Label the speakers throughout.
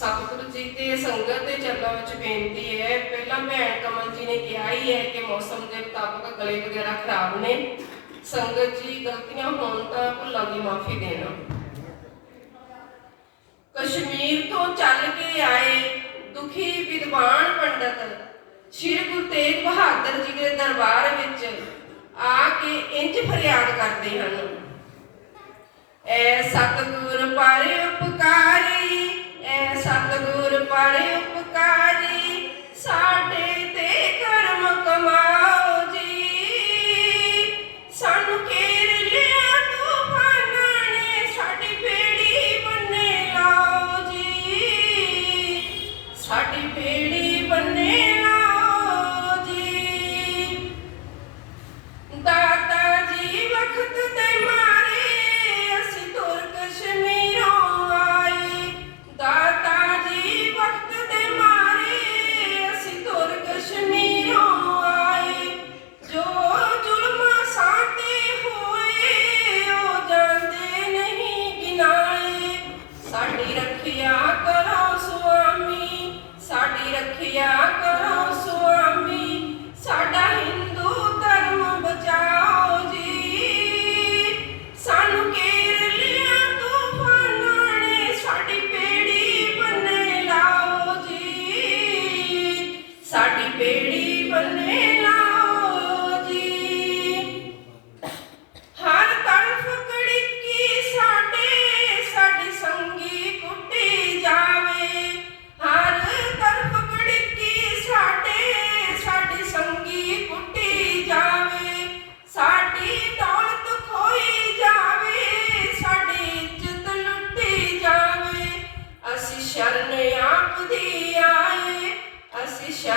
Speaker 1: ਸਤਿਗੁਰੂ ਜੀ ਤੇ ਸੰਗਤ ਦੇ ਚਰਨਾਂ ਵਿੱਚ ਬੇਨਤੀ ਹੈ, ਪਹਿਲਾਂ ਭੈਣ ਕਮਲ ਜੀ ਨੇ ਕਿਹਾ ਹੀ ਹੈ ਕਿ ਮੌਸਮ ਦੇ ਮੁਤਾਬਕ ਗਲੇ ਵਗੈਰਾ ਖਰਾਬ ਨੇ। ਸੰਗਤ ਜੀ ਗਲਤੀਆਂ ਹੋਣ ਤਾਂ ਭੁੱਲਾਂ ਦੀ ਮਾਫੀ ਦੇਣਾ। ਕਸ਼ਮੀਰ ਤੋਂ ਚੱਲ ਕੇ ਆਏ ਦੁਖੀ ਵਿਦਵਾਨ ਪੰਡਤ ਸ਼੍ਰੀ ਗੁਰੂ ਤੇਗ ਬਹਾਦਰ ਜੀ ਦੇ ਦਰਬਾਰ ਵਿੱਚ ਆ ਕੇ ਇੰਜ ਫਰਿਆਦ ਕਰਦੇ ਹਨ। ਐ ਸਤਿਗੁਰ ਪਰ ਉਪਕਾਰੀ ਸਤਿਗੁਰ ਪਰ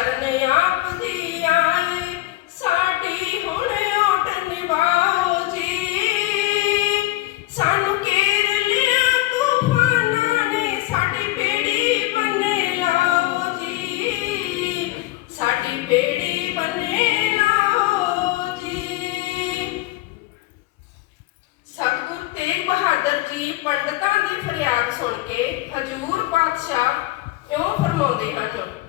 Speaker 1: ਅਸੀਂ ਸ਼ਰਨ ਆਏ ਸਾਡੀ ਹੁਣ ਓਟ ਨਿਭਾਓ ਜੀ। ਸਾਨੂੰ ਘੇਰ ਲਿਆ ਤੂਫਾਨਾਂ ਨੇ, ਸਾਡੀ ਬੇੜੀ ਬੰਨੇ ਲਾਓ ਜੀ। ਸਾਡੀ ਬੇੜੀ ਬੰਨੇ ਲਾਓ ਜੀ। ਸਤਿਗੁਰ ਤੇਗ ਬਹਾਦਰ ਜੀ ਪੰਡਤਾਂ ਦੀ ਫਰਿਆਦ ਸੁਣ ਕੇ ਹਜੂਰ ਪਾਤਸ਼ਾਹ ਕਿਉਂ ਫਰਮਾਉਂਦੇ ਹਨ?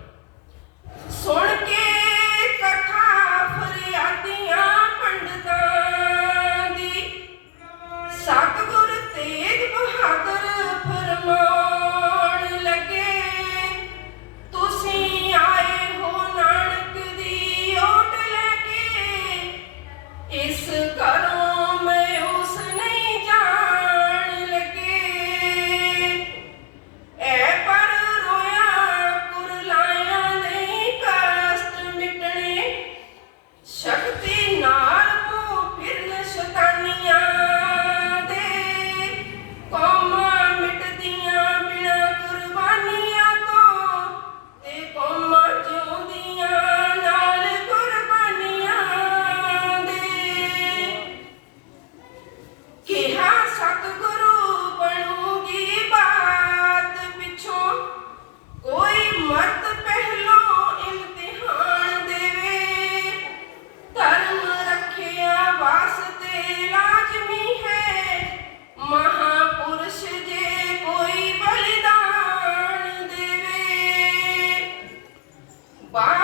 Speaker 1: Bye.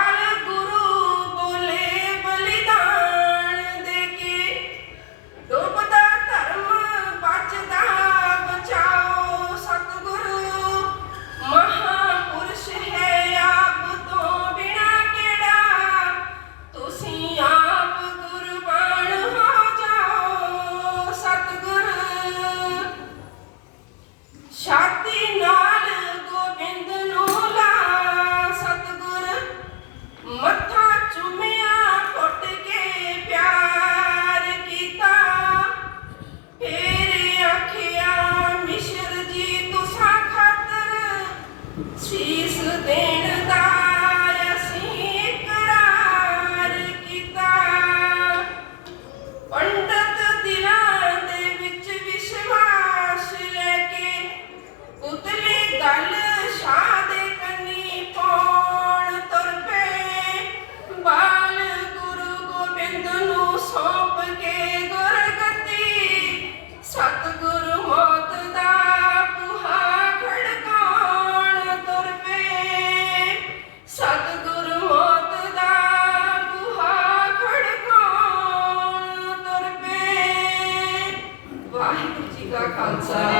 Speaker 1: ਕਾ ਖਾਲਸਾ